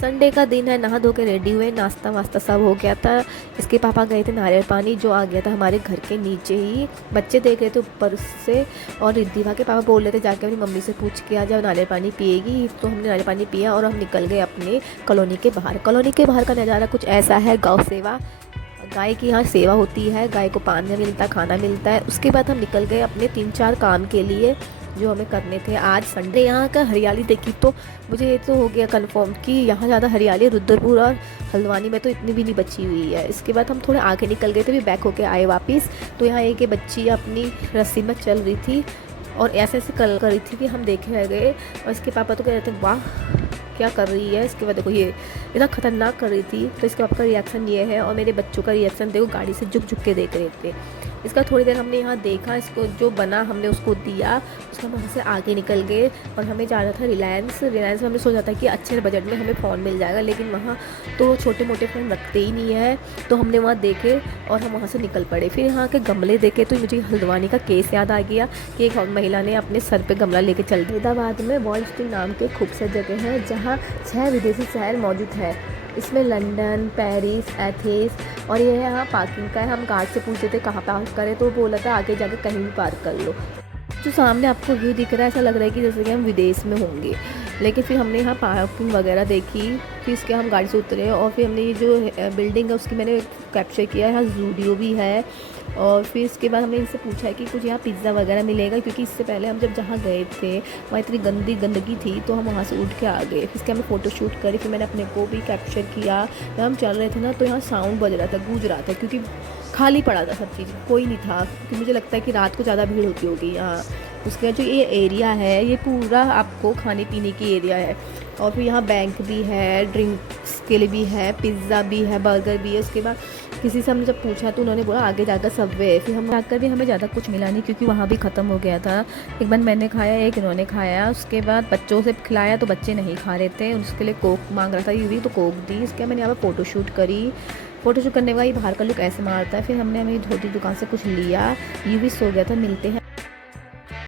Sunday का दिन है, नहा धो के रेडी हुए, नाश्ता वास्ता सब हो गया था। इसके पापा गए थे नारियल पानी, जो आ गया था हमारे घर के नीचे ही। बच्चे देख रहे थे ऊपर से, और रिद्धिमा के पापा बोल रहे थे जाके अपनी मम्मी से पूछ के आ जाओ नारियल पानी पिएगी। तो हमने नारियल पानी पिया और हम निकल गए अपने कॉलोनी के बाहर। कॉलोनी के बाहर का नज़ारा कुछ ऐसा है। गौ सेवा, गाय की यहाँ सेवा होती है, गाय को पानी मिलता है, खाना मिलता है। उसके बाद हम निकल गए अपने 3-4 काम के लिए जो हमें करने थे आज संडे। यहाँ का हरियाली देखी तो मुझे ये तो हो गया कंफर्म कि यहाँ ज़्यादा हरियाली रुद्रपुर और हल्द्वानी में तो इतनी भी नहीं बची हुई है। इसके बाद हम थोड़े आगे निकल गए थे, भी बैक होके आए वापस। तो यहाँ एक बच्ची अपनी रस्सी में चल रही थी और ऐसे ऐसे कर रही थी कि हम देखे रह गए। और इसके पापा तो कह रहे थे वाह क्या कर रही है। इसके बाद देखो ये इतना खतरनाक कर रही थी। तो इसके पापा का रिएक्शन ये है, और मेरे बच्चों का रिएक्शन देखो, गाड़ी से झुक झुक के देख रहे थे। इसका थोड़ी देर हमने यहाँ देखा, इसको जो बना हमने उसको दिया। उसके हम वहाँ से आगे निकल गए और हमें जाना था रिलायंस में। हमने सोचा था कि अच्छे बजट में हमें फ़ोन मिल जाएगा, लेकिन वहाँ तो छोटे मोटे फ़ोन रखते ही नहीं है। तो हमने वहाँ देखे और हम वहाँ से निकल पड़े। फिर यहाँ के गमले देखे तो मुझे हल्द्वानी का केस याद आ गया कि एक महिला ने अपने सर पे गमला लेके चल दी। फरीदाबाद में वॉल स्ट्रीट नाम के खूबसूरत जगह है जहाँ 6 विदेशी शहर मौजूद है। इसमें लंदन, पेरिस, एथेंस, और ये यहाँ पार्किंग का है। हम गार्ड से पूछते थे कहाँ पार्क करें, तो वो बोला था आगे जाके कहीं भी पार्क कर लो। जो सामने आपको व्यू दिख रहा है ऐसा लग रहा है कि जैसे कि हम विदेश में होंगे। लेकिन फिर हमने यहाँ पार्किंग वगैरह देखी, फिर इसके हम गाड़ी से उतरे और फिर हमने ये जो बिल्डिंग है उसकी मैंने कैप्चर किया। यहाँ जूडियो भी है। और फिर इसके बाद हमने इनसे पूछा है कि कुछ यहाँ पिज़्ज़ा वगैरह मिलेगा, क्योंकि इससे पहले हम जब जहाँ गए थे वहाँ इतनी गंदगी थी, तो हम वहाँ से उठ के आ गए। फिर इसके हमने फ़ोटो शूट करी, फिर मैंने अपने को भी कैप्चर किया। जब हम चल रहे थे ना तो यहाँ साउंड बज रहा था, गूंज रहा था, क्योंकि खाली पड़ा था सब चीज़, कोई नहीं था। क्योंकि मुझे लगता है कि रात को ज़्यादा भीड़ होती होगी यहाँ। उसके बाद जो ये एरिया है ये पूरा आपको खाने पीने की एरिया है। और फिर यहाँ बैंक भी है, ड्रिंक्स के लिए भी है, पिज़्ज़ा भी है, बर्गर भी है। उसके बाद किसी से हमने जब पूछा तो उन्होंने बोला आगे जाकर सबवे है। फिर हम जाकर भी हमें ज़्यादा कुछ मिला नहीं, क्योंकि वहाँ भी ख़त्म हो गया था। एक बार मैंने खाया, एक इन्होंने खाया। उसके बाद बच्चों से खिलाया तो बच्चे नहीं खा रहे थे, उसके लिए कोक मांग रहा था ये भी, तो कोक दी। इसके बाद मैंने यहाँ पर फ़ोटो शूट करी। फ़ोटो शूट करने का ये बाहर का लुक ऐसे मारता है। फिर हमने हमें धोती दुकान से कुछ लिया। ये भी सो गया था। मिलते हैं